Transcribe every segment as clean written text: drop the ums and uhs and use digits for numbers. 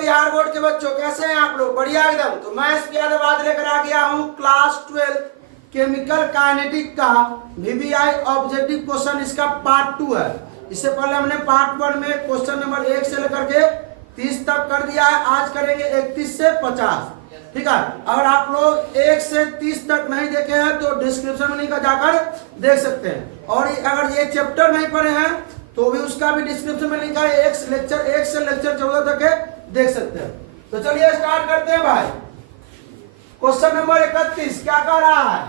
Bihar board के बच्चों, कैसे हैं आप लोग? बढ़िया एकदम। तो मैं एस पी यादव आज लेकर आ गया हूँ क्लास 12 केमिकल काइनेटिक का वीवीआई ऑब्जेक्टिव क्वेश्चन। इसका पार्ट 2 है। इससे पहले हमने पार्ट 1 में क्वेश्चन नंबर 1 से लेकर के 30 तक कर दिया है। आज करेंगे 31 से 50। ठीक है। अगर आप लोग 1 से 30 तक नहीं देखे हैं तो डिस्क्रिप्शन में लिंक जाकर देख सकते हैं। और अगर ये चैप्टर नहीं पढ़े हैं तो भी उसका भी डिस्क्रिप्शन में लिंक है। 1 से लेक्चर 14 तक है, देख सकते हैं। तो चलिए स्टार्ट करते हैं भाई। क्वेश्चन नंबर 31 क्या कह रहा है?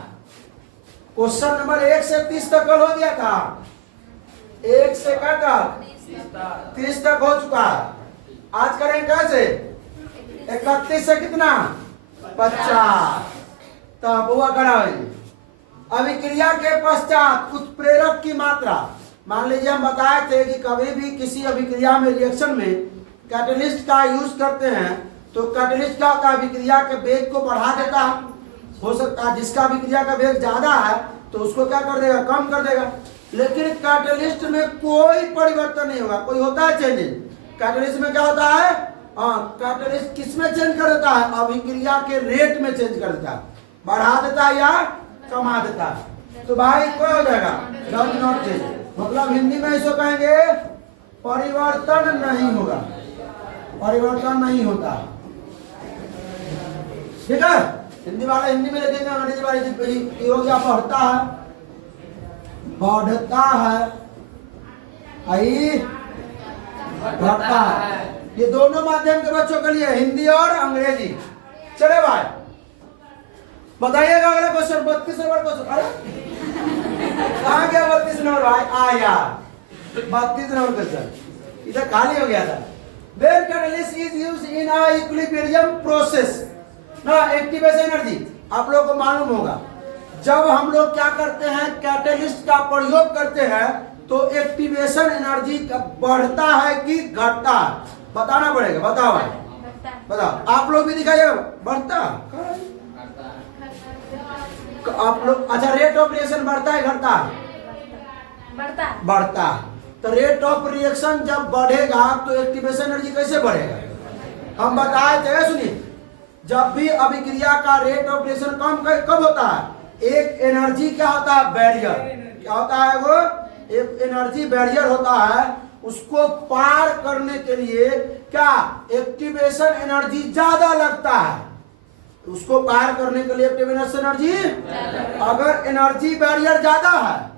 क्वेश्चन नंबर 1 से 30 तक कल हो गया था। 1 से क्या तक 30 तक हो चुका है। आज करेंगे कैसे? 31 से कितना? 50। तब हुआ करा अभिक्रिया के पश्चात उत्प्रेरक की मात्रा। मान लीजिए हम बताए थे कि कभी भी किसी अभिक्रिया में रिएक्शन में कैटलिस्ट का यूज करते हैं तो कैटलिस्ट का अभिक्रिया के वेग को बढ़ा देता है। हो सकता है जिसका अभिक्रिया का वेग ज्यादा है तो उसको क्या कर देगा? कम कर देगा। लेकिन कैटलिस्ट में कोई परिवर्तन नहीं होगा। कोई होता है चेंजिंग? कैटलिस्ट में क्या होता है? कैटलिस्ट किस में चेंज कर देता है? अभिक्रिया के रेट में चेंज कर देता है। बढ़ा देता है या कमा देता है। तो भाई क्या हो जाएगा? Does not change. मतलब हिंदी में इसको कहेंगे परिवर्तन नहीं होगा। परिवर्तन नहीं होता। ठीक है। हिंदी वाले हिंदी में लिखेंगे, अंग्रेजी वाले हो गया बढ़ता है, बढ़ता है, घटता है। ये दोनों माध्यम के बच्चों के लिए, हिंदी और अंग्रेजी। चले भाई बताइएगा अगला क्वेश्चन। 32 number question. अरे कहाँ गया 32 नंबर भाई? आया 32 नंबर क्वेश्चन। इधर खाली हो गया था। When catalyst is used in a equilibrium process, ना एक्टिवेशन एनर्जी आप लोगों को मालूम होगा। जब हम लोग क्या करते हैं, कैटलिस्ट का प्रयोग करते हैं तो एक्टिवेशन एनर्जी बढ़ता है कि घटता है? बताना पड़ेगा। बताओ भाई, बताओ। आप लोग भी दिखाइए। बढ़ता आप लोग। अच्छा, रेट ऑफ रिएक्शन बढ़ता है घटता है? बढ़ता है। तो रेट ऑफ रिएक्शन जब बढ़ेगा तो एक्टिवेशन एनर्जी कैसे बढ़ेगा? हम बताए थे, सुनिए। जब भी अभिक्रिया का रेट ऑफ रिएक्शन कब होता है? एक एनर्जी क्या होता है? बैरियर। क्या होता है वो? एक एनर्जी बैरियर होता है। उसको पार करने के लिए क्या एक्टिवेशन एनर्जी ज्यादा लगता है। उसको पार करने के लिए एक्टिवेशन एनर्जी, अगर एनर्जी बैरियर ज्यादा है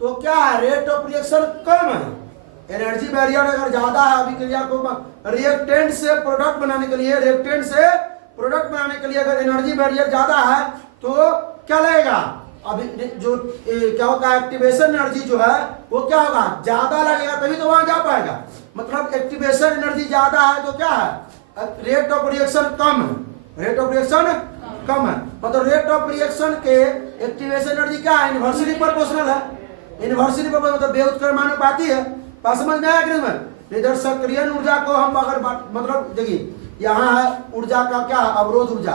तो क्या है? रेट ऑफ रिएक्शन कम है। एनर्जी बैरियर अगर ज्यादा है, अभिक्रिया को रिएक्टेंट से प्रोडक्ट बनाने के लिए, अगर एनर्जी बैरियर ज्यादा है तो क्या लगेगा? अभी जो क्या होता है, एक्टिवेशन एनर्जी जो है वो क्या होगा? ज्यादा लगेगा, तभी तो वहां जा पाएगा। मतलब एक्टिवेशन एनर्जी ज्यादा है तो क्या है? रेट ऑफ रिएक्शन कम है। रेट ऑफ रिएक्शन कम है। मतलब रेट ऑफ रिएक्शन के एक्टिवेशन एनर्जी क्या है? इन्वर्सली प्रोपोर्शनल है। इन्वर्सली प्रोपोर्शनल मतलब व्युत्क्रमानुपाती है। बात समझ में आया कि नहीं? इधर सक्रिय ऊर्जा को हम अगर मतलब देखिए, यहाँ है ऊर्जा का क्या है? अवरोध ऊर्जा।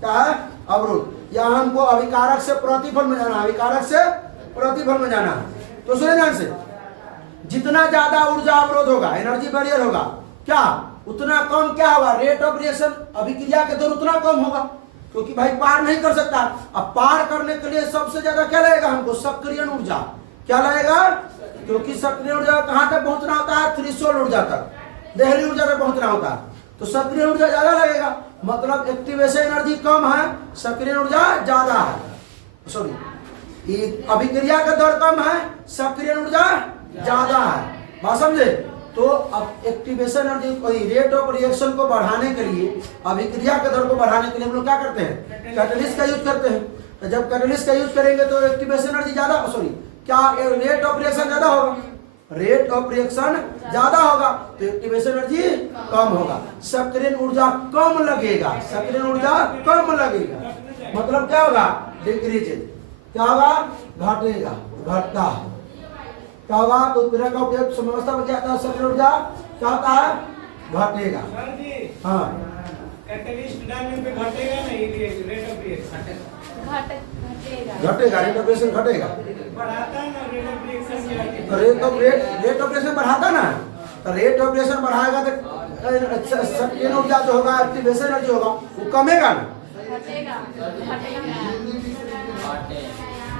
क्या है? अवरोध। यहाँ हमको अभिकारक से प्रतिफल में जाना है, अभिकारक से प्रतिफल में जाना है। तो सुने ध्यान से, जितना ज्यादा ऊर्जा अवरोध होगा, एनर्जी बैरियर होगा, क्या उतना कम क्या होगा? रेट ऑफ रिएक्शन, अभिक्रिया के दर उतना कम होगा। क्योंकि भाई पार नहीं कर सकता। अब पार करने के लिए सबसे ज्यादा क्या लगेगा हमको? सक्रिय ऊर्जा। क्या लगेगा? क्योंकि सक्रिय ऊर्जा कहां तक पहुंचना होता है? थ्रेशोल्ड ऊर्जा तक, देहली ऊर्जा तक पहुंचना होता है। तो सक्रिय ऊर्जा ज्यादा लगेगा, मतलब एक्टिवेशन एनर्जी कम है, सक्रिय ऊर्जा ज्यादा है। सॉरी, अभिक्रिया का दर कम है, सक्रिय ऊर्जा ज्यादा है। बात समझे? तो अब activation energy, rate of reaction को बढ़ाने के लिए, अभिक्रिया के दर को बढ़ाने के लिए हम लोग क्या करते हैं? कैटलिस्ट का यूज करते हैं। तो जब कैटलिस्ट का यूज करेंगे तो एक्टिवेशन एनर्जी ज्यादा, सॉरी क्या रेट ऑफ रिएक्शन ज्यादा होगा? रेट ऑफ रिएक्शन ज्यादा होगा तो एक्टिवेशन एनर्जी कम होगा, सक्रिय ऊर्जा कम लगेगा। सक्रिय ऊर्जा कम लगेगा मतलब क्या होगा? डिक्रीज। क्या होगा? घटेगा, घटता है। क्या होगा? तो उत्प्रेरक का उपयोग समवस्था में क्या होता है? सक्रिय ऊर्जा क्या होता है? घटेगा। हाँ, कैटलिस्ट डालने पे घटेगा नहीं रेट ऑफ रिएक्शन? घटेगा, रेट ऑफ रिएक्शन घटेगा। बढ़ाता है ना rate of reaction? Rate of reaction बढ़ाता ना, तो रेट ऑफ रिएक्शन बढ़ाएगा तो सक्रियण ऊर्जा जो होगा, एक्टिवेशन एनर्जी होगा, वो कमेगा ना,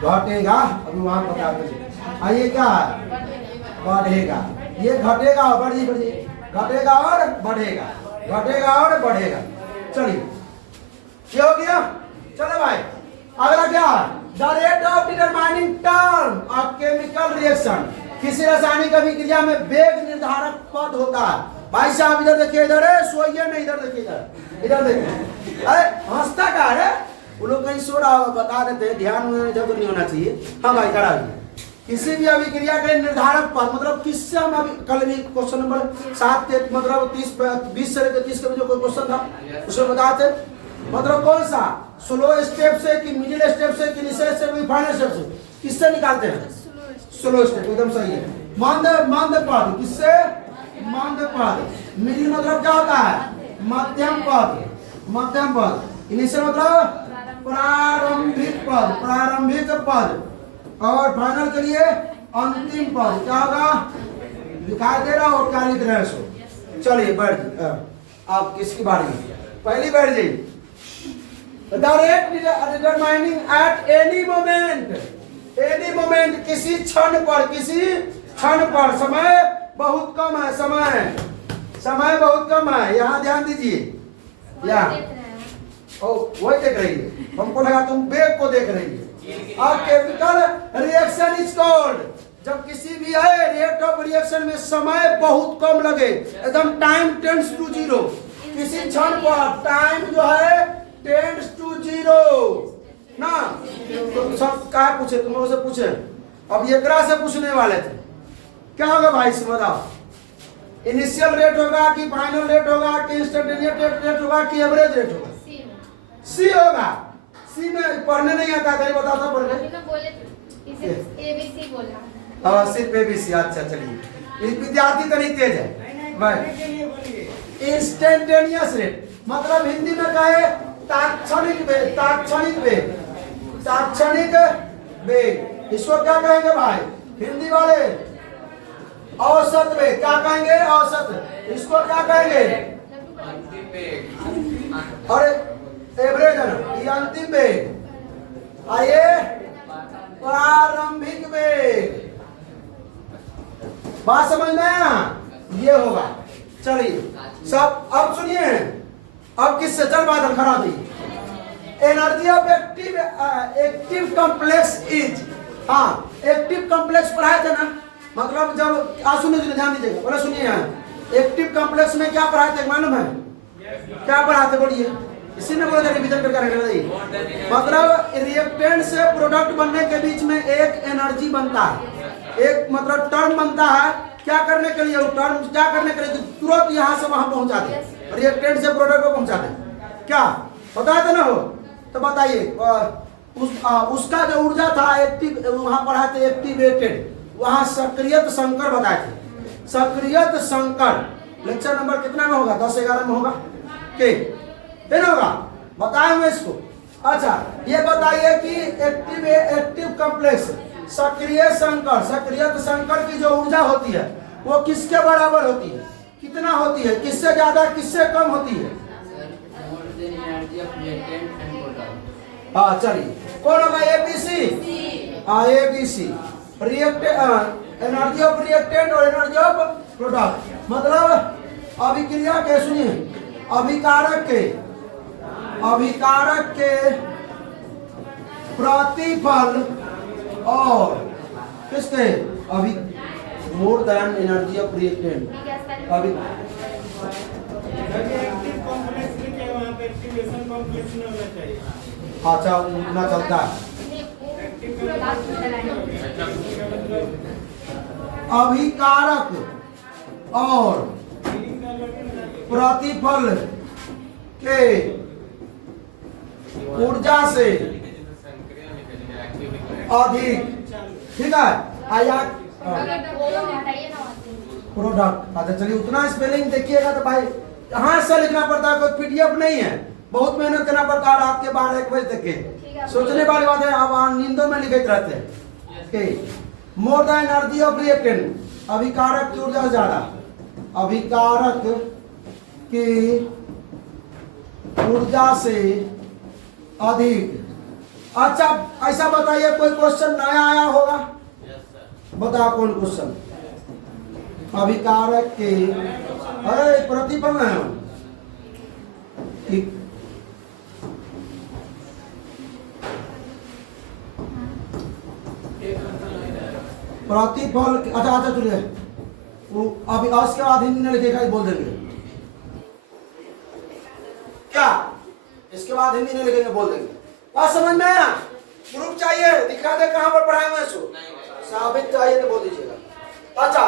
घटेगा। अभी वहां बता दो, ये क्या है, बढ़ेगा। ये घटेगा और बढ़िए, घटेगा और बढ़ेगा, घटेगा और बढ़ेगा। चलिए ये हो गया। चलो भाई अगला क्या है, the rate of determining term of chemical reaction. किसी रासायनिक अभिक्रिया में वेग निर्धारक पद होता है। भाई साहब इधर देखिए, इधर है, सोइए नहीं, इधर देखिए, इधर देखिए। अरे हंसता क्या है, वो लोग कहीं सो रहा होगा, बता देते हैं, ध्यान इधर नहीं होना चाहिए। हाँ भाई खड़ा है। किसी भी अभिक्रिया के निर्धारक पद, मतलब किससे हम अभी कल भी क्वेश्चन नंबर 7 मतलब 20 से लेकर 30 का जो कोई क्वेश्चन था उसमें बताते, मतलब कौन सा, स्लो स्टेप से कि मिडिल स्टेप से कि इनिशियल स्टेप से फाइनल स्टेप से, किससे निकालते हैं, स्लो स्टेप, एकदम सही है। मंद पद, किससे, मंद पद। मिडिल मतलब क्या होता है, मध्यम पद, मध्यम पद। इनिशियल मतलब प्रारंभिक पद, प्रारंभिक पद। और फाइनल के लिए अंतिम पद। क्या होगा, दिखाई दे रहा हो क्या लिख रहे हैं सो। चलिए बैठ, आप किसकी बारी, पहली बैठ जाइए। The rate determining at any moment, किसी क्षण पर, किसी क्षण पर। समय बहुत कम है, समय बहुत कम है, यहाँ ध्यान दीजिए। यहाँ वही देख रही है, हमको लगा तुम वेग को देख रही है। और केमिकल रिएक्शन इज कॉल्ड, जब किसी भी है रेट ऑफ रिएक्शन में समय बहुत कम लगे, एकदम टाइम टेंड्स टू 0, किसी क्षण पर टाइम जो है टेंड्स टू 0 ना। तो सब क्या पूछे, तुम लोगों से पूछे, अब ये से पूछने वाले थे, क्या होगा भाई इसमें बताओ, इनिशियल रेट होगा कि फाइनल रेट होगा कि इंस्टेंटेनियस रेट होगा कि एवरेज रेट होगा, सी होगा। सी में पढ़ने नहीं आता, कहीं बताता पढ़ने, ABC बोला। हाँ सिर्फ ABC। अच्छा चलिए, विद्यार्थी तो नहीं तेज है भाई। इंस्टेंटेनियस रेट मतलब हिंदी में कहे तात्क्षणिक वेग, तात्क्षणिक वेग, तात्क्षणिक वेग। इसको क्या कहेंगे भाई हिंदी वाले, औसत वेग। क्या कहेंगे, औसत। इसको क्या कहेंगे, अरे एवरेज है ना, ये अंतिम वेग। आइए प्रारंभिक वेग, बात समझ में आया, ये होगा। चलिए सब अब सुनिए, अब किससे, चल बादल खड़ा दी। Energy of active complex is, हाँ एक्टिव कॉम्प्लेक्स पढ़ाए थे ना, मतलब जब आप सुनिए, ध्यान दीजिएगा, बोले सुनिए यहाँ एक्टिव कॉम्प्लेक्स में क्या पढ़ाए थे मालूम है, क्या पढ़ाते बोलिए, इसी ने बोला रिवीजन करके रखना चाहिए। मतलब रिएक्टेंट से प्रोडक्ट बनने के बीच में एक एनर्जी बनता है, एक मतलब टर्म बनता है। क्या करने के लिए, वो टर्म क्या करने के लिए, तुरंत यहाँ से वहां पहुंचा दे, रिएक्टेंट से प्रोडक्ट को पहुंचा दे। क्या बताया था ना हो, तो बताइए उसका जो ऊर्जा था एक्टिव, वहां पढ़ाए थे एक्टिवेटेड, वहां सक्रियत संकर बताए थे। सक्रियत संकर लेक्चर नंबर कितना में होगा, 10-11 में होगा के होगा, बताए हुए इसको। अच्छा ये बताइए कि एक्टिव कॉम्प्लेक्स, सक्रिय संकर, सक्रियत संकर की जो ऊर्जा होती है वो किसके बराबर होती है, कितना होती है, किससे ज्यादा किससे कम होती है। हाँ चलिए कौन होगा, ABC। हाँ ABC, एनर्जी ऑफ रिएक्टेंट और एनर्जी ऑफ प्रोडक्ट। मतलब अभिक्रिया के, सुनिए अभिकारक के प्रतिफल और किसके, अभी more than energy of reactant, अभी एक्टिव कॉम्प्लेक्स लिखे, वहाँ पे एक्टिवेशन कॉम्प्लेक्स नहीं होना चाहिए। अच्छा ना चलता है। अभिकारक और प्रतिफल के ऊर्जा से अधिक, ठीक है, आया प्रोडक्ट। अच्छा चलिए उतना स्पेलिंग देखिएगा तो भाई हाथ से लिखना पड़ता है, कोई PDF नहीं है, बहुत मेहनत करना पड़ता है रात के 12-1 बजे तक के। सोचने वाली बात है, आप नींदों में लिखे रहते हैं। More the energy of reactant, अभिकारक की ऊर्जा ज्यादा, अभिकारक की ऊर्जा से अधिक। अच्छा ऐसा बताइए कोई क्वेश्चन नया आया होगा, बताओ कौन क्वेश्चन। अभिकारक के अरे प्रतिफल है प्रतिफल। अच्छा अच्छा चलिए वो अभी उसके बाद हिंदी में लिखेगा बोल देंगे क्या, इसके बाद हिंदी में लिखेंगे बोल देंगे। बात समझ में आया? प्रूफ चाहिए, दिखा दे कहां पर पढ़ाए हुए सो साबित चाहिए तो बोल दीजिएगा। अच्छा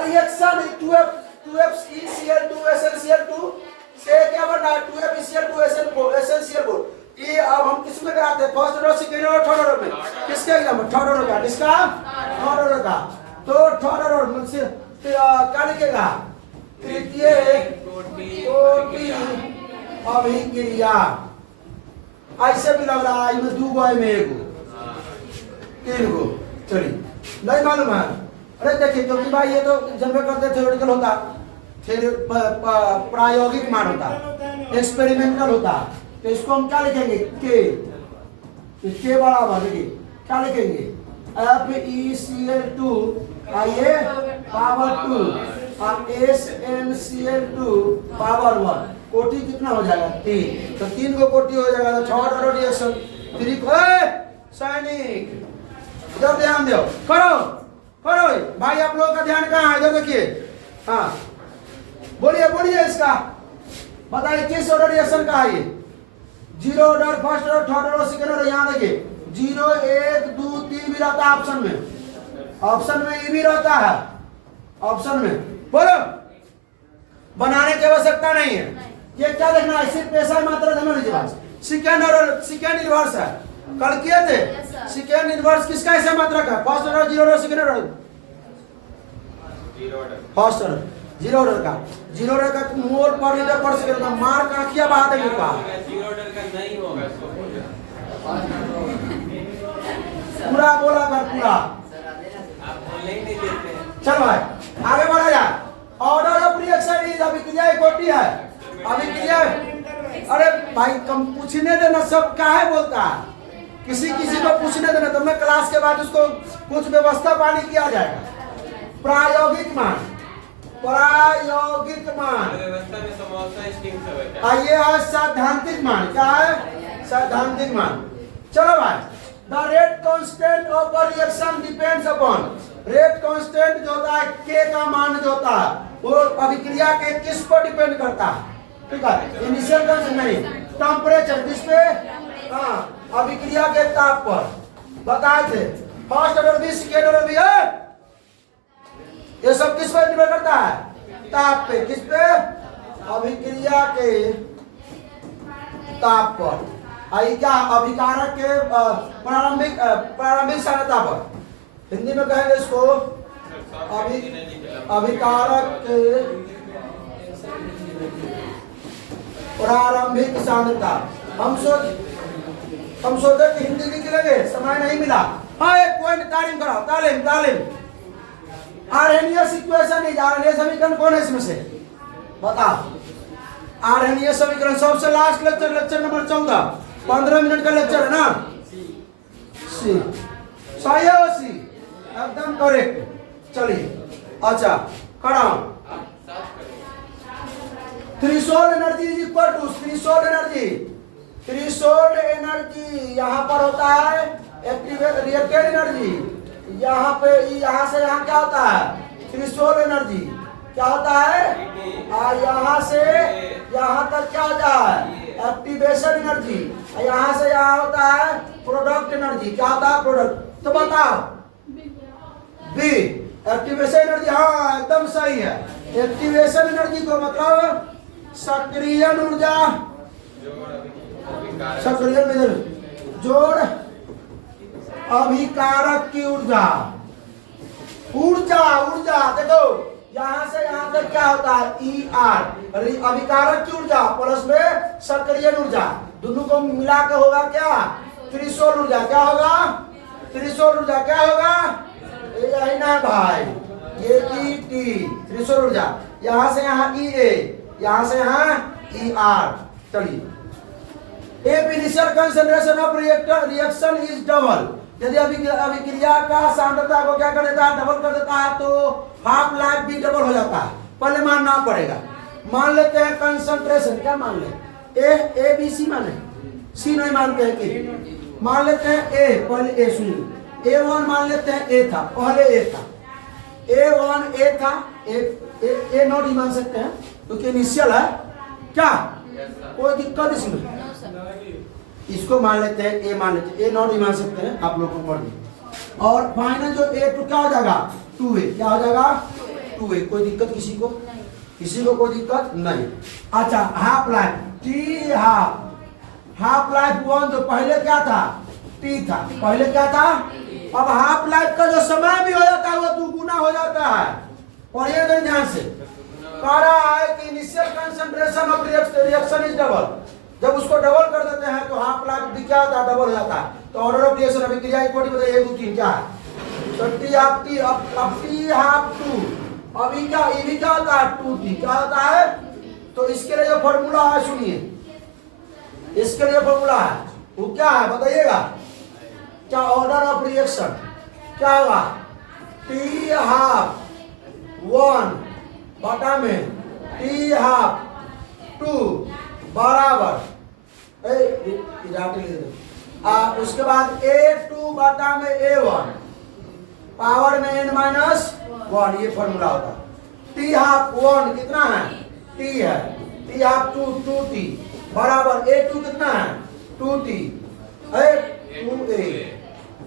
रिएक्शन 2FeCl2SnCl2 से क्या बन रहा है 2FeCl2SnCl4 ये अब हम किस में कराते हैं, first order second order third order में। किसके एग्जाम में? थर्ड ऑर्डर का। किसका? थर्ड ऑर्डर का। तो थर्ड ऑर्डर में से क्या लिखेगा? तृतीय कोटि अभिक्रिया। ऐसे भी लग रहा है इसमें 2 गो में 1 गो 3 गो। चलिए नहीं मालूम है? अरे देखिए क्योंकि भाई ये तो जब में करते थ्योरेटिकल होता, फिर प्रायोगिक मान होता, एक्सपेरिमेंटल होता। तो इसको हम क्या लिखेंगे? के बराबर देखिए क्या लिखेंगे FeCl2 ये पावर 2 और SnCl2 पावर 1। कोटि कितना हो जाएगा? 3। तो 3 को कोटि हो जाएगा। तो थर्ड ऑर्डर रिएक्शन 3 सैनिक इधर ध्यान दो, करो करो भाई। आप लोगों का ध्यान कहाँ है? इधर देखिए। हाँ बोलिए बोलिए इसका बताइए किस ऑर्डर रिएक्शन का है ये? 0 order, first order, third order, second order. यहाँ देखिए 0 1 2 3 भी रहता है ऑप्शन में। ऑप्शन में ये भी रहता है ऑप्शन में। बोलो बनाने की आवश्यकता नहीं है। ये क्या देखना है? सिर्फ पैसा मात्रा समझ लीजिए बात। सेकंड ऑर्डर सेकंड इनवर्स है, कल किए थे। सेकंड इनवर्स किसका ऐसा मात्रा का? First order 0 order, second order first order 0 order का। 0 ऑर्डर का मोल पर लीटर पर सेकंड का मार का किया बात है का 0 ऑर्डर का नहीं होगा पूरा बोला कर पूरा। आप बोलने ही नहीं देते हैं। चल भाई आगे बढ़ा जा। ऑर्डर ऑफ रिएक्शन इज अभिक्रिया कोटि है। अभिक्रिया अरे भाई कम पूछने देना, सब काहे बोलता है? किसी को पूछने देना, तो मैं क्लास के बाद उसको कुछ व्यवस्था पानी किया जाएगा। प्रायोगिक मान, प्रायोगिक मान व्यवस्था में समोसा स्टीम सब है। आइए आज सैद्धांतिक मान क्या है? सैद्धांतिक मान। चलो भाई the rate constant of the reaction depends upon. Rate constant जो होता है के का मान जो होता है वो अभिक्रिया के किस पर डिपेंड करता है? ठीक है इनिशियल कांस्टेंट नहीं, टेम्परेचर किस पे? हाँ अभिक्रिया के ताप पर बताए थे। फर्स्ट ऑर्डर भी सेकेंड ऑर्डर भी है, ये सब किस पर निर्भर करता है? ताप पे। किस पे? अभिक्रिया के ताप पर। आई क्या? अभिकारक के प्रारंभिक सांद्रता पर। हिंदी में कहेंगे इसको अभिकारक के प्रारंभिक सांद्रता। हम सोचे कि हिंदी लिख लेंगे, समय नहीं मिला। हाँ एक पॉइंट तालीम कराओ, तालीम तालीम। आर्हेनियस इक्वेशन इज, आर्हेनियस समीकरण कौन है इसमें से? बताओ। आर्हेनियस समीकरण सबसे last lecture, lecture number 14, 15 minute का लेक्चर है ना। सी सही है वो सी एकदम करेक्ट। चलिए अच्छा खड़ा threshold energy is equal to threshold energy. Threshold energy यहाँ पर होता है रिएक्टेड एनर्जी। यहाँ पे यहाँ से यहाँ क्या होता है? थ्रेशोल्ड एनर्जी क्या होता है? यहाँ से यहाँ तक क्या होता है? Activation energy. यहाँ से यहाँ होता है प्रोडक्ट एनर्जी। क्या होता है? प्रोडक्ट। तो बताओ बी एक्टिवेशन एनर्जी। हाँ एकदम सही है। एक्टिवेशन एनर्जी को मतलब सक्रिय ऊर्जा, सक्रिय जोड़ अभिकारक की ऊर्जा। ऊर्जा ऊर्जा देखो यहां से यहां तक क्या होता है? ER अभिकारक की ऊर्जा प्लस में सक्रिय ऊर्जा, दोनों को मिला के होगा क्या? थ्रेशोल्ड ऊर्जा। क्या होगा? थ्रेशोल्ड ऊर्जा क्या होगा? यही ना भाई, ये ET थ्रेशोल्ड ऊर्जा। यहां से यहां EA, यहां से यहाँ ER। चलिए, if initial concentration of reaction is double, यदि अभिक्रिया का सांद्रता को क्या कर देता है, डबल कर देता है, तो हाफ लाइफ भी डबल हो जाता है। पहले मानना पड़ेगा। मान लेते हैं कंसंट्रेशन, क्या मान ले, ए बी सी माने, सी नहीं मानते हैं कि, मान लेते हैं ए, पहले ए सुनिए, A1 मान लेते हैं ए था, पहले ए था, A1 ए था, ए नॉट ही मान सकते हैं क्योंकि इनिशियल है। क्या कोई दिक्कत इसमें, इसको मान लेते हैं ए, मान लेते हैं ए नॉट ही मान सकते हैं, आप लोग को पढ़ दी। और फाइनल जो A2 क्या हो जाएगा, 2A, क्या हो जाएगा 2A। कोई दिक्कत किसी को, किसी को कोई दिक्कत नहीं। अच्छा, half life T half life 1 जो पहले क्या था, T था, पहले क्या था। अब हाफ लाइफ का जो समय भी हो जाता है वो दुगुना हो जाता है। पढ़िए नहीं ध्यान से, कह रहा है कि initial concentration of reaction is double, जब उसको डबल कर देते हैं तो हाफ लाइफ भी क्या होता है, डबल हो जाता है। तो ऑर्डर ऑफ रिएक्शन अभिक्रिया की कोटि बताइए, 1 2 3 क्या है, तो T हाफ T, अब T हाफ 2, अभी क्या ये क्या होता है 2T, क्या होता है। तो इसके लिए जो फॉर्मूला है सुनिए, इसके लिए फॉर्मूला है वो क्या है बताइएगा, क्या ऑर्डर ऑफ रिएक्शन क्या होगा, T हाफ 1 बटा में T हाफ 2 बराबर, उसके बाद A2 बटा में A1 पावर में n-1, ये फॉर्मूला होता है। T हाफ 1 कितना है, T है, T हाफ 2 2T बराबर A2 कितना है 2T,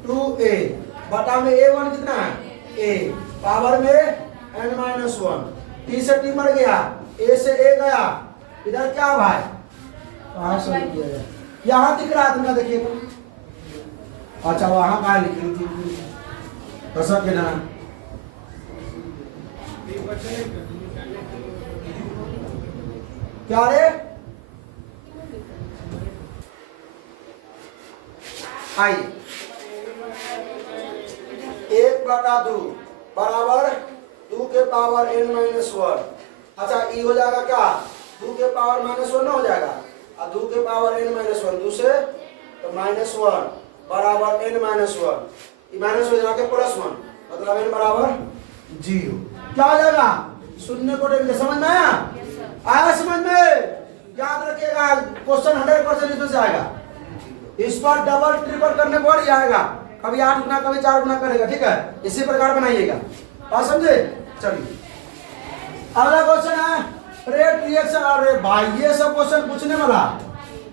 2A बटा में A1 कितना है A पावर में n-1। T से T मर गया, A से A गया, इधर क्या भाई यहाँ दिख रहा है तुमका, देखिए तो। अच्छा वहां कहा लिखी थी कैसा के ना, क्या रे, आइए 1 बटा 2 बराबर 2 के पावर n-1। अच्छा ई हो जाएगा क्या, 2 के पावर -1 हो जाएगा, और 2 के पावर n-1, 2 से तो -1 बराबर n-1, ये माइनस हो जाएगा +1, मतलब n बराबर 0। क्या हो जाएगा, शून्य को देख, समझ में आया, आया समझ में, याद रखिएगा क्वेश्चन 100% इसमें से आएगा। इस पर डबल ट्रिपल करने पर ही आएगा, कभी 8 गुना कभी 4 गुना करेगा, ठीक है, इसी प्रकार बनाइएगा, बात समझे। चलिए अगला क्वेश्चन है रेट रिएक्शन। अरे भाई ये सब क्वेश्चन पूछने वाला,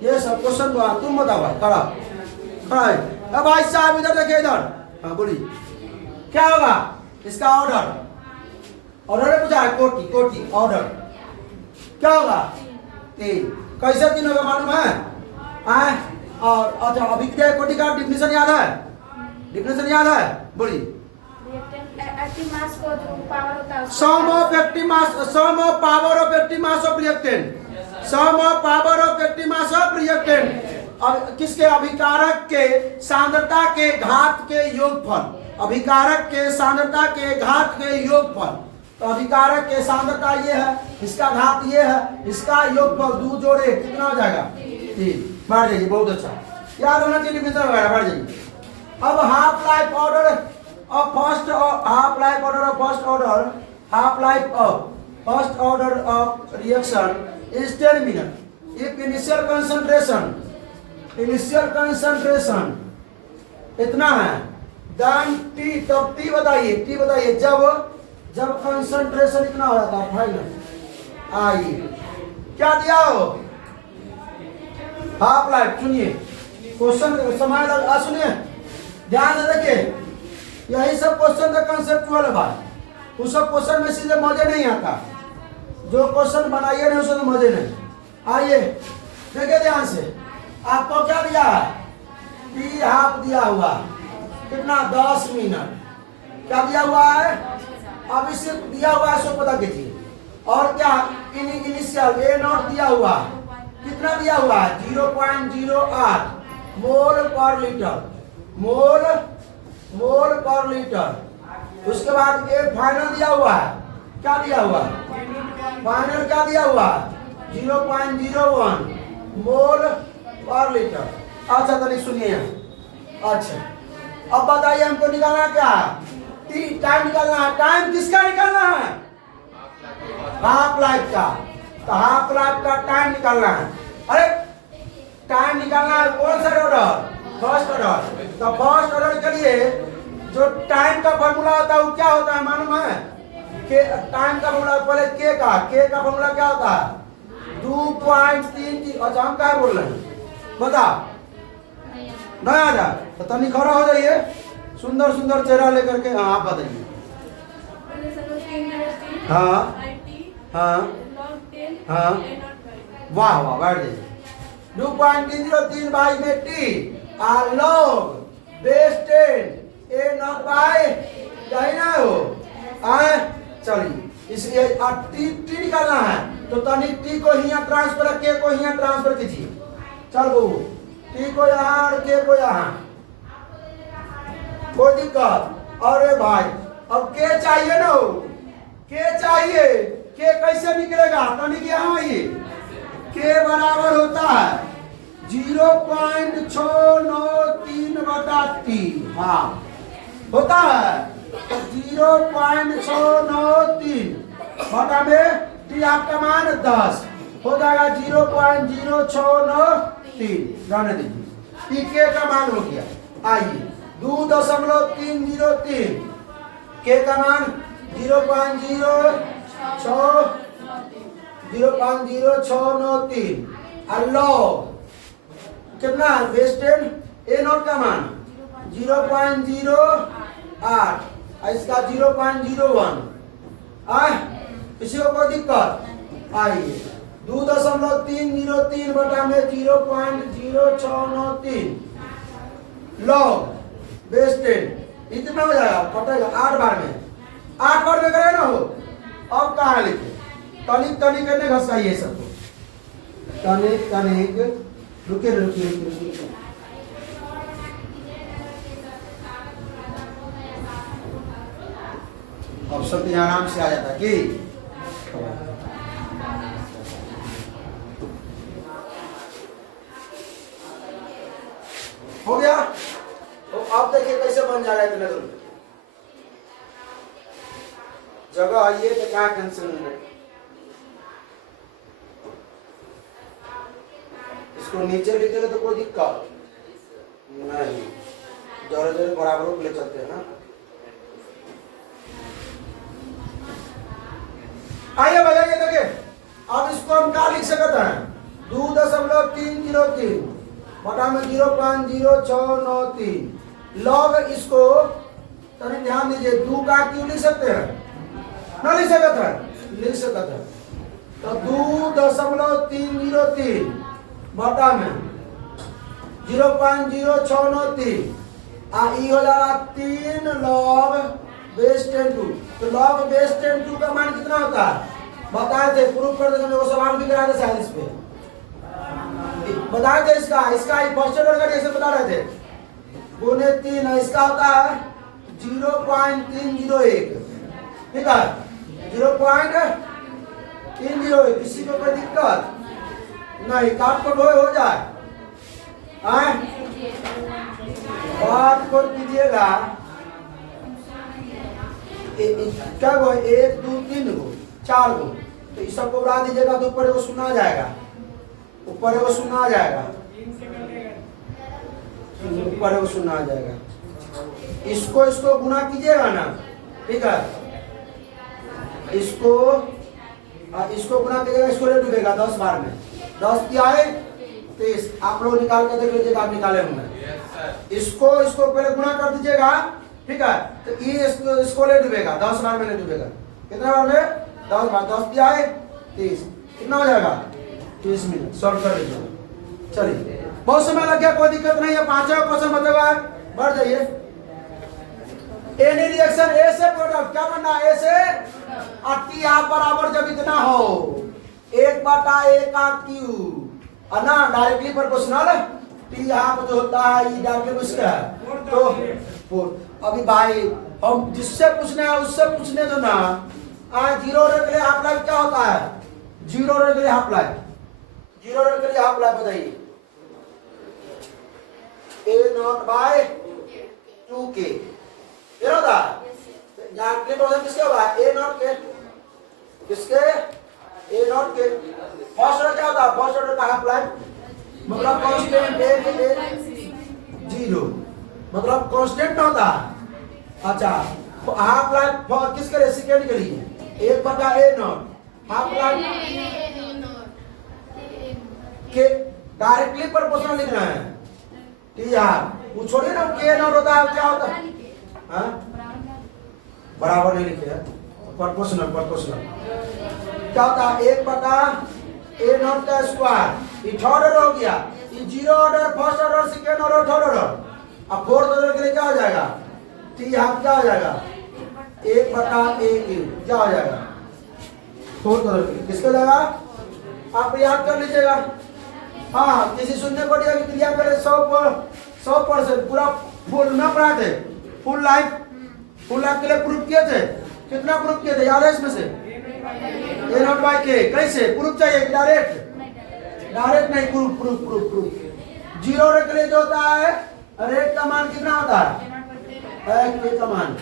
ये सब क्वेश्चन तो तुम बताओ भाई, खड़ा खड़ा है। अब भाई साहब इधर देखिए, इधर, हाँ बोलिए क्या होगा इसका ऑर्डर, ऑर्डर पूछा है, कोटि कोटि ऑर्डर क्या होगा 3, कैसे 3 होगा मालूम है, और अच्छा अभिक्रिया कोटि का डिफिनेशन याद है, डिफिनेशन याद है, बोलिए। एक्टिव मास को जो पावर होता है, sum of active mass, sum of power of active mass of reactant, sum of power of active mass of reactant. अब किसके, अभिकारक के सांद्रता के घात के योगफल, अभिकारक के सांद्रता के घात के योगफल। तो अभिकारक के सांद्रता ये है, इसका घात ये है, इसका योगफल 2 जोड़े कितना हो जाएगा 3। बढ़ जाइए, बहुत अच्छा याद होना चाहिए, डिफिनेशन वगैरह बढ़ जाइए। अब half life order of first half life order of first order, half life of first order of reaction is 10 minutes. If initial concentration इतना है, then T, तब T बताइए जब कंसंट्रेशन इतना हो जाता है फाइनल। आइए क्या दिया हो, हाफ लाइफ। सुनिए क्वेश्चन समय लगा, सुनिए ध्यान से देखिए, यही सब क्वेश्चन का कंसेप्चुअल है भाई, उस सब क्वेश्चन में सीधे मजे नहीं आता, जो क्वेश्चन बनाइए नहीं उसमें मजे नहीं। आइए देखिए ध्यान से, आपको क्या दिया है, T हाफ दिया हुआ कितना 10 मिनट, क्या दिया हुआ है, अब इसे दिया हुआ है सो पता कीजिए। और क्या इनिशियल A0 दिया हुआ, कितना दिया हुआ है 0.08 मोल पर लीटर, मोल पर लीटर। उसके बाद ए फाइनल दिया हुआ है क्या दिया हुआ है? फाइनल क्या दिया हुआ है? 0.01 मोल पर लीटर। अच्छा तो नहीं सुनिए। अच्छा अब बताइए हमको निकालना क्या है? टाइम निकालना है। टाइम किसका निकालना है? हाफ लाइफ का। तो हाफ लाइफ का टाइम निकालना है। अरे टाइम निकालना है कौन सा ऑर्डर? First order. तो फर्स्ट ऑर्डर के लिए जो टाइम का फॉर्मूला होता है वो क्या होता है मालूम है? के टाइम का फॉर्मूला पहले के का फॉर्मूला क्या होता है? 2.33। अच्छा हम क्या बोल रहे हैं बता? नहीं आ जाए तो तनी खड़ा हो जाइए, सुंदर सुंदर चेहरा लेकर के। हाँ आप बताइए। हाँ हाँ हाँ वाह वाह बैठ जाइए। 2.303 बाई में T R log base 10 A not by यही ना हो आए। चलिए इसलिए टी निकालना है तो तनिक टी को यहाँ ट्रांसफर, के को यहाँ ट्रांसफर कीजिए। चल बहू टी को यहाँ और के को यहाँ, कोई दिक्कत? अरे भाई अब के चाहिए ना हो, के चाहिए। के कैसे निकलेगा? तनिक यहाँ आइए। के बराबर होता है 0.693 बटा टी। हाँ होता है तो 0.693 बटा में टी आपका मान 10 हो जाएगा 0.0693। रहने दीजिए। टी के का मान हो गया। आइए 2.303 के का मान 0.0693 और लॉग कितना है? बेस 10 ए नॉट का मान 0.08 इसका 0.01। किसी को कोई दिक्कत? आइए 2.303 बटा में 0.0693 लॉग बेस 10 इतना हो जाएगा। कटेगा 8 बार में, 8 बार में करे ना हो। अब कहाँ लिखे? तनिक तनिक करने घसाइए सबको। तनिक तनिक रुके रुके रुके। ऑप्शन तो यहाँ आराम से आ जाता कि हो गया। तो अब देखिए कैसे बन जा रहा है इतने दूर में। जगह आइए तो क्या टेंशन है। इसको नीचे लिखेंगे तो कोई दिक्कत नहीं, जोरे जोरे बराबर ले चलते हैं ना। आइए बताइए देखिए अब इसको हम क्या लिख सकते हैं? 2.303 बटा में 0.0693 लॉग। इसको तनी ध्यान दीजिए 2 का क्यों लिख सकते हैं? ना लिख सकते हैं, लिख सकते हैं। तो 2.303 बटा में 0.0693 ई हो जाएगा 3 लॉग बेस 10 तो लॉग बेस 10 का मान कितना होता है? बताए थे, प्रूफ कर देते, वो सवाल भी कराए थे शायद इस पे बताए थे। इसका फर्स्ट ऑर्डर का जैसे बता रहे थे गुने 3 इसका होता है 0.301। ठीक है 0.301। किसी को कोई दिक्कत नहीं? काट को हो जाए काट को कीजिएगा। क्या गो 1 2 3 गो 4 गो तो इस सबको उड़ा दीजिएगा तो ऊपर वो सुना जाएगा, ऊपर वो सुना जाएगा, ऊपर वो सुना जाएगा। इसको गुना कीजिएगा ना। ठीक है इसको गुना कीजिएगा, इसको ले डूबेगा 10 बार में। 10 क्या है 23। आप लोग निकाल के देख लीजिएगा, आप निकाले होंगे। इसको पहले गुना कर दीजिएगा। ठीक है तो ये इसको ले डूबेगा 10 बार में, ले डूबेगा कितना बार में? 10 बार। 10 क्या है 30। कितना हो जाएगा? 30 मिनट। सॉल्व कर लीजिए। चलिए बहुत समय लग गया, कोई दिक्कत नहीं है। 5वां क्वेश्चन बचा हुआ है, बढ़ जाइए। एनी रिएक्शन ए से प्रोडक्ट क्या बनना है? ए से टी आप बराबर जब इतना हो 1/a का क्यू ना डायरेक्टली प्रोपोर्शनल टी यहाँ पर जो होता है ये डायरेक्टली उसका है तो 4। अभी भाई हम जिससे पूछना है उससे पूछने दो ना। जीरो ऑर्डर के लिए हाफ लाइफ क्या होता है? जीरो ऑर्डर के लिए हाफ लाइफ, जीरो ऑर्डर के लिए हाफ लाइफ बताइए। ए नॉट बाय 2k ये होता है। यहाँ के प्रोसेस किसके होगा? ए नॉट के, किसके? ए नॉट के। फर्स्ट ऑर्डर क्या होता है? फर्स्ट ऑर्डर का हाफ लाइफ मतलब कांस्टेंट ए के लिए जीरो, मतलब कांस्टेंट होता है। अच्छा, हाफ लाइफ किसके लिए? सेकंड के लिए 1/a नॉट। हाफ लाइफ के डायरेक्टली प्रोपोर्शनल लिखना है। ठीक है, वो छोड़िए ना, के नॉट होता है क्या होता है? हाँ? बराबर नहीं लिखे हैं, प्रोपोर्शनल। प्रोपोर्शनल क्या होता है? 1/a नॉट का स्क्वायर। ये थर्ड ऑर्डर हो गया। ये zero order, first order, second order, third order. अब फोर्थ ऑर्डर के लिए क्या हो जाएगा? टी हाफ क्या हो जाएगा? 1/a क्या हो जाएगा? फोर्थ ऑर्डर के लिए किसका जाएगा? आप याद कर लीजिएगा। हाँ, किसी सुनने को दिया कि क्रिया करे 100% पूरा फुल ना पढ़ाते, फुल लाइफ के लिए प्रूफ किए थे। कितना प्रूफ किए थे याद है इसमें से? ए नॉट बाय के। कैसे प्रूफ चाहिए? डायरेक्ट? डायरेक्ट नहीं, प्रूफ। जीरो ऑर्डर के लिए जो होता है रेट का मान कितना होता है? के का मान।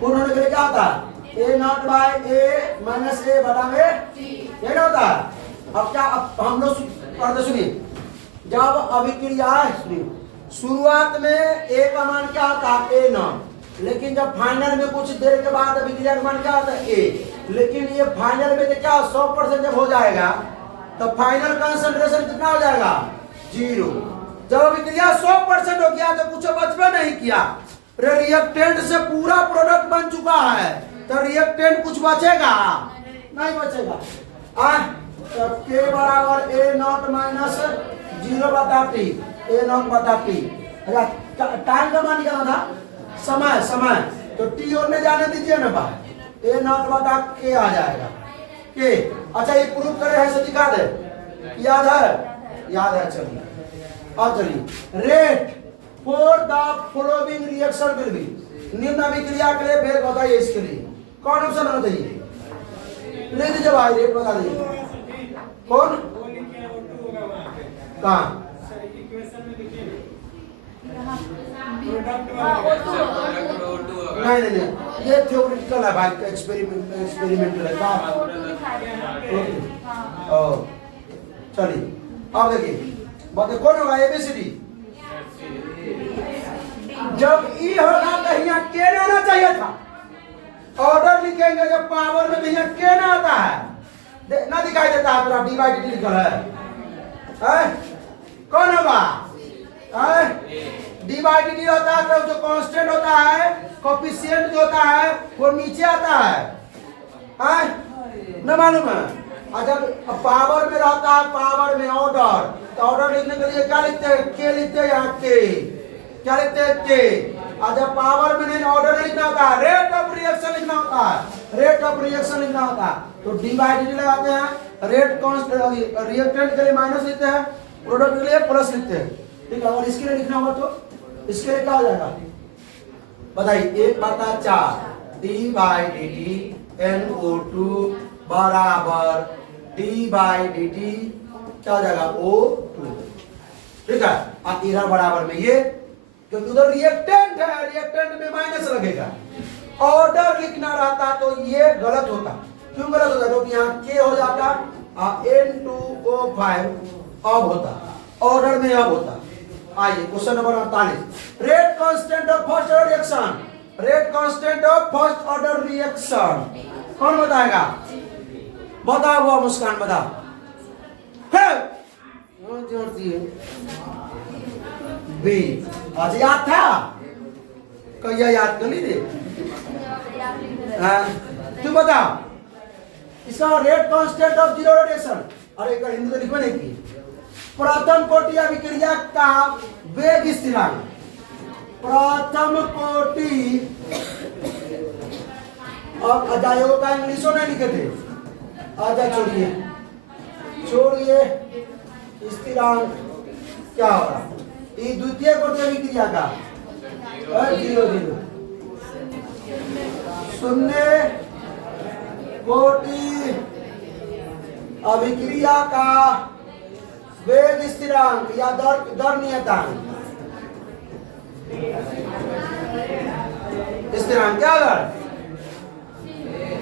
पूर्ण ऑर्डर के लिए क्या होता है? ए नॉट बाय ए माइनस ए बटा में ये होता है। अब क्या, अब हम लोग पढ़ते सुनिए। जब अभिक्रिया सुनिए, शुरुआत में ए का मान क्या होता है? ए नॉट। लेकिन जब फाइनल में कुछ देर के बाद अभिक्रिया का मान क्या होता है? ए। लेकिन ये फाइनल में क्या 100% जब हो जाएगा तो फाइनल कंसंट्रेशन कितना हो जाएगा? जीरो। जब अभिक्रिया 100% हो गया तो कुछ बचबे नहीं किया, रिएक्टेंट से पूरा प्रोडक्ट बन चुका है, तो रिएक्टेंट कुछ बचेगा? नहीं बचेगा। तो के बराबर A not minus 0/t, A not बटा टी। टाइम का मान निकालना था, समय। तो टी और में जाने दीजिए ना बाहर, ए नॉट बटा के आ जाएगा के। अच्छा, ये प्रूफ करे है से दिखा दे, याद है? चलिए अब चलिए। Rate for the following reaction will be, निम्न अभिक्रिया के लिए वेग बताइए। इसके लिए कौन ऑप्शन होना चाहिए? ले दीजिए भाई, रेट बता दीजिए। कौन? कहाँ? नहीं, ये थ्योरेटिकल है भाई, एक्सपेरिमेंटल है। चलिए अब देखिए, बताइए कौन होगा? एबीसीडी। जब ई होगा तो यहाँ के ना होना चाहिए था। ऑर्डर लिखेंगे जब पावर में तो यहाँ के ना आता है, ना दिखाई देता है। पूरा डी/dt लिखा है। कौन होगा? डी/dt होता है तो जो कांस्टेंट होता है, कोफिशिएंट जो होता है वो नीचे आता है। न मालूम है? और जब पावर में रहता है, पावर में ऑर्डर, तो ऑर्डर लिखने के लिए क्या लिखते हैं? के लिखते हैं। यहाँ के क्या लिखते हैं? के। और जब पावर में नहीं, ऑर्डर नहीं लिखना होता है, रेट ऑफ रिएक्शन लिखना होता है। रेट ऑफ रिएक्शन लिखना होता है तो डी/dt लगाते हैं। रेट कांस्टेंट रिएक्टेंट के लिए माइनस लिखते हैं, प्रोडक्ट के लिए प्लस लिखते हैं। ठीक है, और इसके लिए लिखना होगा तो इसके लिए क्या हो जाएगा बताइए? 1/4 डी/dt NO2 बराबर डी/dt क्या हो जाएगा? O2। ठीक है, और इधर बराबर में ये, क्योंकि उधर रिएक्टेंट है, रिएक्टेंट में माइनस लगेगा। ऑर्डर लिखना रहता तो ये गलत होता। क्यों गलत होता? क्योंकि यहाँ के हो जाता N2O5 अब होता, ऑर्डर में अब होता। आइए question number 48। Rate constant of first order reaction, rate constant of first order reaction कौन बताएगा? बताओ वो मुस्कान बताओ। बी। आज याद था? कहिया याद कर लीजिए। तू बता इसका rate constant of zero reaction. अरे एक हिंदी तो लिखवा नहीं की। प्रथम कोटि अभिक्रिया का वेग स्थिरांक, प्रथम कोटि। अब अजायो का इंग्लिशों नहीं लिखे थे। आजा छोड़िए स्थिरांक क्या होगा? ये द्वितीय कोटि अभिक्रिया का 0 0 शून्य कोटि अभिक्रिया का वेग स्थिरांक या दर नियतांक स्थिरांक क्या अगर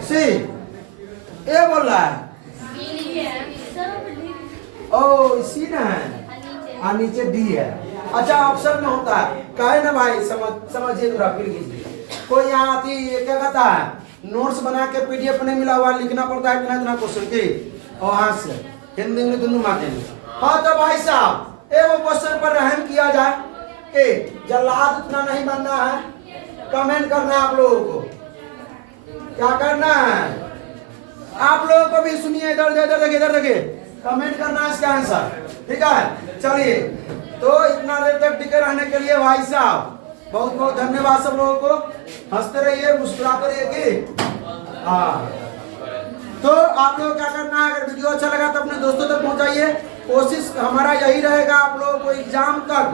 सी ए बोल रहा है ओ सी ना है और नीचे डी है। अच्छा ऑप्शन में होता है कहे ना भाई समझिए थोड़ा फिर कीजिए। कोई यहाँ आती क्या कहता है नोट्स बना के पीडीएफ नहीं मिला हुआ लिखना पड़ता है इतना इतना क्वेश्चन की और हाथ से हिंदी इंग्लिश दोनों माध्यम। हाँ तो भाई साहब एगो क्वेश्चन पर रहम किया जाए कि जल्लाद इतना नहीं बनना है। कमेंट करना है आप लोगों को क्या करना है आप लोगों को भी सुनिए इधर देखिए कमेंट करना है इसका आंसर ठीक है। चलिए तो इतना देर तक टिके रहने के लिए भाई साहब बहुत बहुत धन्यवाद सब लोगों को। हंसते रहिए मुस्कुराते रहिए कि हाँ। तो आप लोग क्या करना है अगर वीडियो अच्छा लगा तो अपने दोस्तों तक पहुंचाइए। कोशिश हमारा यही रहेगा आप लोगों को एग्जाम तक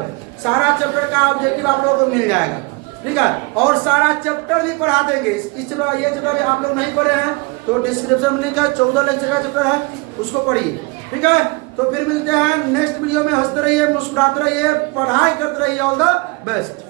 सारा चैप्टर का ऑब्जेक्टिव आप लोगों को मिल जाएगा ठीक है। और सारा चैप्टर भी पढ़ा देंगे। इस ये चैप्टर आप लोग नहीं पढ़े हैं तो डिस्क्रिप्शन में लिखा है 14 लेक्चर का चैप्टर है उसको पढ़िए ठीक है। तो फिर मिलते हैं नेक्स्ट वीडियो में। हंसते रहिए मुस्कुराते रहिए पढ़ाई करते रहिए। All the best.